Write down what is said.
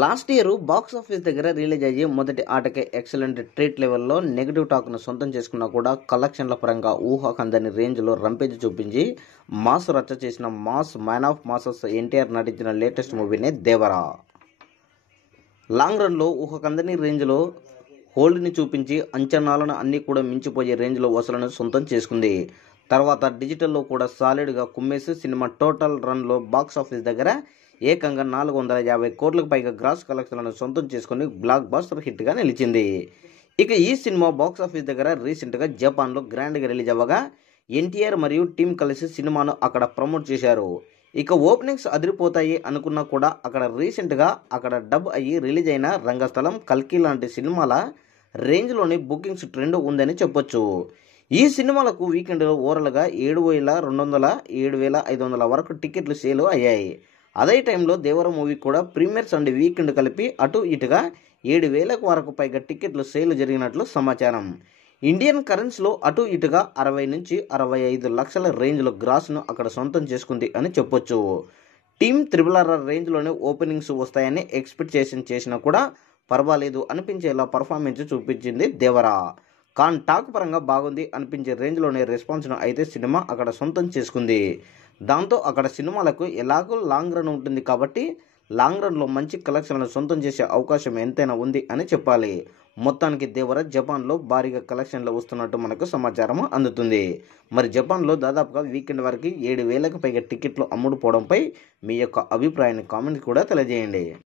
Last year box office దగ్గర release అయ్యి మొదటి ఆటకే ఎక్సలెంట్ ట్రీట్ లెవెల్లో నెగిటివ్ టాక్ను సొంతం చేసుకున్నా కూడా కలెక్షన్ల పరంగా ఊహకందని రేంజ్లో రంపేజ్ చూపించి మాస్ రచ్చ చేసిన mass man of masses NTR నటించిన లేటెస్ట్ మూవీనే దేవరా. లాంగ్ రన్లో ఊహకందని రేంజ్లో హోల్డ్ని చూపించి అంచనాలను అన్నీ కూడా మించిపోయే రేంజ్లో వసూలను సొంతం చేసుకుంది. తర్వాత డిజిటల్లో కూడా సాలిడ్గా కుమ్మేసి సినిమా టోటల్ రన్లో బాక్స్ ఆఫీస్ దగ్గర ఏకంగా 450 కోట్లకు పైగా గ్రాస్ కలెక్షన్లను సొంతం చేసుకుని బ్లాక్ బస్టర్ హిట్గా నిలిచింది. ఇక ఈ సినిమా బాక్స్ ఆఫీస్ దగ్గర రీసెంట్గా జపాన్లో గ్రాండ్గా రిలీజ్ అవ్వగా ఎన్టీఆర్ మరియు టీం కలిసి సినిమాను అక్కడ ప్రమోట్ చేశారు. ఇక ఓపెనింగ్స్ అదిరిపోతాయి అనుకున్నా కూడా అక్కడ రీసెంట్గా డబ్ అయ్యి రిలీజ్ అయిన రంగస్థలం, కల్కి లాంటి సినిమాల రేంజ్లోని బుకింగ్స్ ట్రెండ్ ఉందని చెప్పొచ్చు. ఈ సినిమాలకు వీకెండ్లో ఓవరాల్గా 7,200, 7,500 వరకు టికెట్లు సేల్ అయ్యాయి. అదే టైంలో దేవర మూవీ కూడా ప్రీమియర్స్ అండ్ వీకెండ్ కలిపి అటు ఇటుగా 7,000 వరకు పైగా టికెట్లు సేల్ జరిగినట్లు సమాచారం. ఇండియన్ కరెన్సీలో అటు ఇటుగా 60 నుంచి 65 లక్షల రేంజ్లో గ్రాస్ను అక్కడ సొంతం చేసుకుంది అని చెప్పొచ్చు. టీమ్ RRR రేంజ్లోనే ఓపెనింగ్స్ వస్తాయని ఎక్స్పెక్టేషన్ చేసినా కూడా పర్వాలేదు అనిపించేలా పర్ఫార్మెన్స్ చూపించింది దేవరా. కాన్ టాక్ పరంగా బాగుంది అనిపించే రేంజ్లోనే రెస్పాన్స్ను అయితే సినిమా అక్కడ సొంతం చేసుకుంది. దాంతో అక్కడ సినిమాలకు ఎలాగో లాంగ్ రన్ ఉంటుంది కాబట్టి లాంగ్ రన్లో మంచి కలెక్షన్లను సొంతం చేసే అవకాశం ఎంతైనా ఉంది అని చెప్పాలి. మొత్తానికి దేవర జపాన్లో భారీగా కలెక్షన్లు వస్తున్నట్టు మనకు సమాచారం అందుతుంది. మరి జపాన్లో దాదాపుగా వీకెండ్ వరకు 7,000కు పైగా టికెట్లు అమ్ముడుపోవడంపై మీ యొక్క అభిప్రాయాన్ని కామెంట్ కూడా తెలియజేయండి.